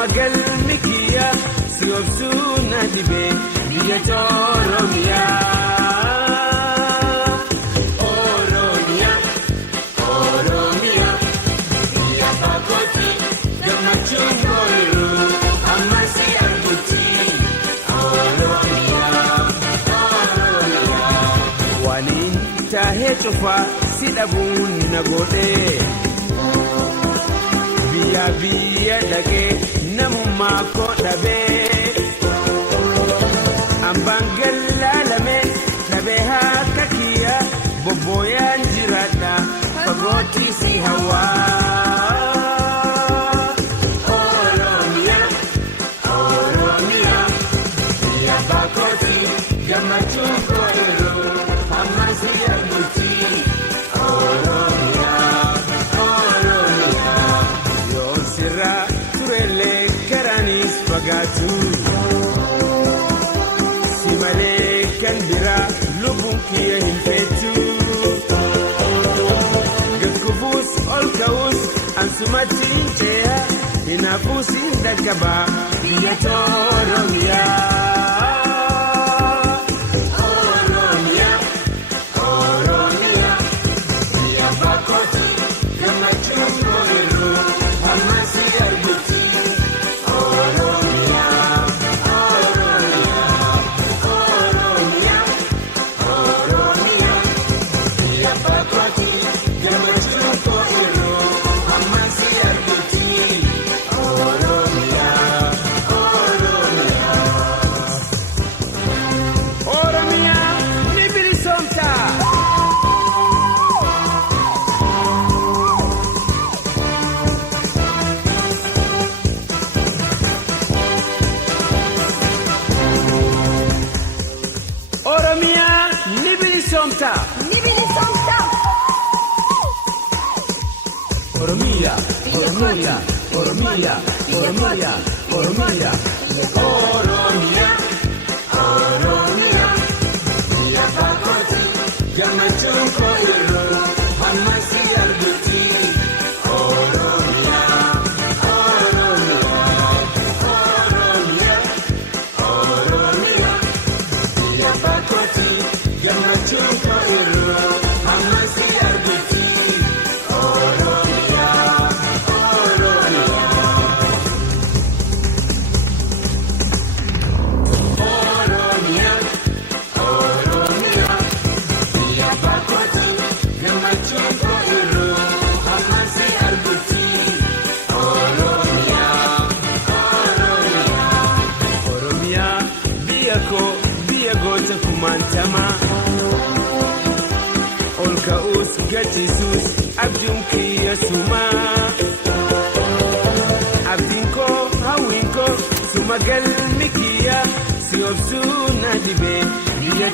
sumagal mikiya siobsuna dibe biyya Oromiyaa. Oromiyaa, Oromiyaa, biyya bakooti gammachuun booruu ammasi arguuti. Oromiyaa, Oromiyaa, waliin taahee cufaa si dhabuun na godhee. Biyya dhagee namummaa koo dhabee ambaan gallaalamee dhabee harka kiyya bobbooyaan jiraadha fagootii si hawaa. Oromiyaa, Oromiyaa, biyya bakooti gammachuun booruu ammasi arguuti. Si malee kan biraa lubbuun kiyya hin feetu. Gad kufuus ol ka'uus ansumatti hin ce'a hinaafuus hin dhaqqaba biyya Oromiyaa. Oromiyaa, Oromiyaa, biyya bakooti gammachuun booruu ammasi arguuti. Oromiyaa, Oromiyaa, Oromiyaa, Oromiyaa, Oromiyaa, Oromiyaa, Oromiyaa, biyya bakooti gammachuun koo irroo ammasi arguuti. Oromiyaa, Oromiyaa, Oromiyaa, Oromiyaa, biyya bakooti gammachuun koo irroo ammasi arguuti. Ol ka'uus gachiisuus abjuun kiyya sumaa. Abdiin koo hawwiin koo sumagal mikiya siobsuu na dibee biyya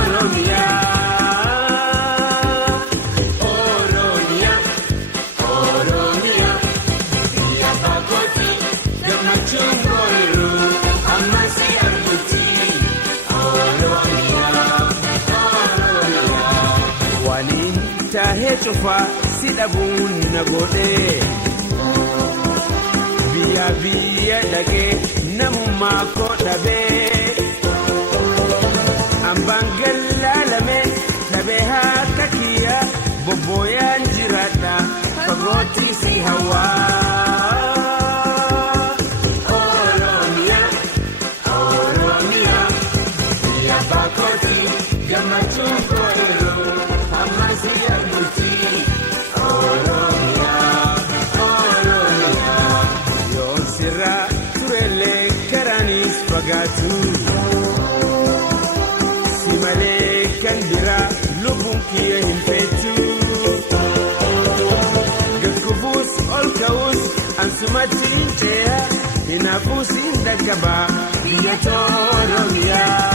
Oromiyaa. Oromiyaa, Oromiyaa, biyya bakooti gammachuun booruu ammasi arguuti. Waliin taahee cufaa si dhabuun na godhee biyya dhagee namummaa koo dhabee ambaan gallaalamee dhabee harka kiyya bobbooyaan jiraadha fagootii si hawaa. Oromiyaa, Oromiyaa, biyya bakooti gammachuun koo irroo ammasi arguuti. Oromiyaa, Oromiyaa, yoon sirraa turellee karaanis fagaatu. Si malee kan biraa lubbuun kiyya hin feetu. Gad kufuus ol ka'uus ansumatti hin ce'a hinaafuus hin dhaqqaba biyya Oromiyaa.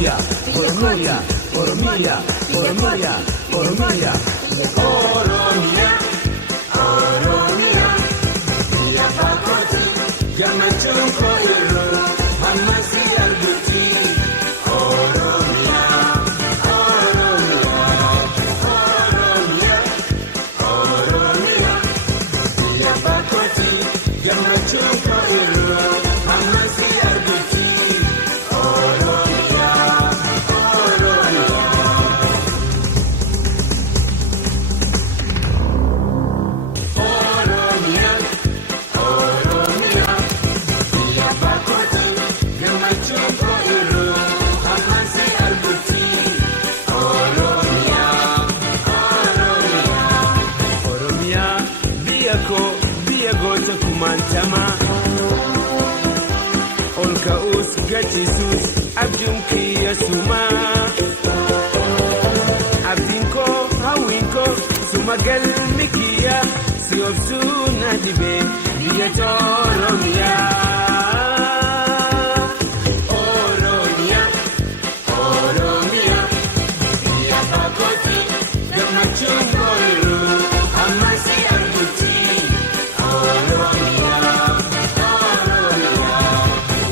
Oromia, Oromia, Oromia, Oromia, Oromia, Oromia, Oromia, Bia Bakoti, Jamachum Koiro, Hamasi Arguti, Oromia, Oromia, Oromia, Oromia, Bia Bakoti, Jamachum Koiro, Hamasi Arguti, Oromia, Oromia, Oromia, Bia Bakoti, Jamachum Koiro, Hamasi Arguti, Oromia, Oromia, Bia Gocha Kumantama, Olka Us Gatisus, Abjum Kiyasuma, Abinko, Hawinko, Sumagal Mikia, Siofsuna Dibe, Bia Oromia, Oromia, Oromia, Bia Bakoti, Jamachum Koiro, Hamasi Arguti, Oromia, Oromia.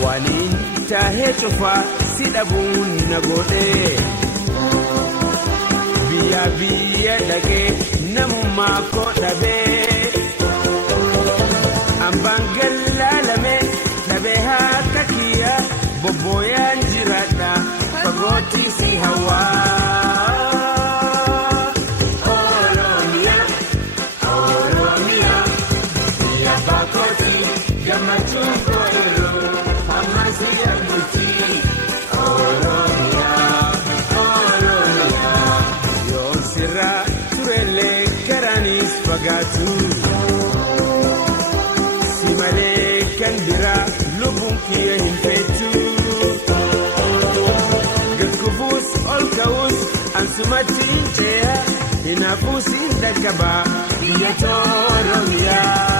Wanin tahe chofa sidabun nagode, biya dage namuma ko dabe, ambangel lalame dabe hakakia, boboyan jirada pagoti si hawa. Oromia, Oromia, Bia Bakoti, Jamachum Koiro, Hamasi Arguti, Oromia, Oromia, Yon Sira Turele Karanis Pagatu, Simale Kandira Lubun Kia Himpetu, Gatkubus Olkaus, Ansumatin Chea, Inafusin Dagaba, Bia Oromia.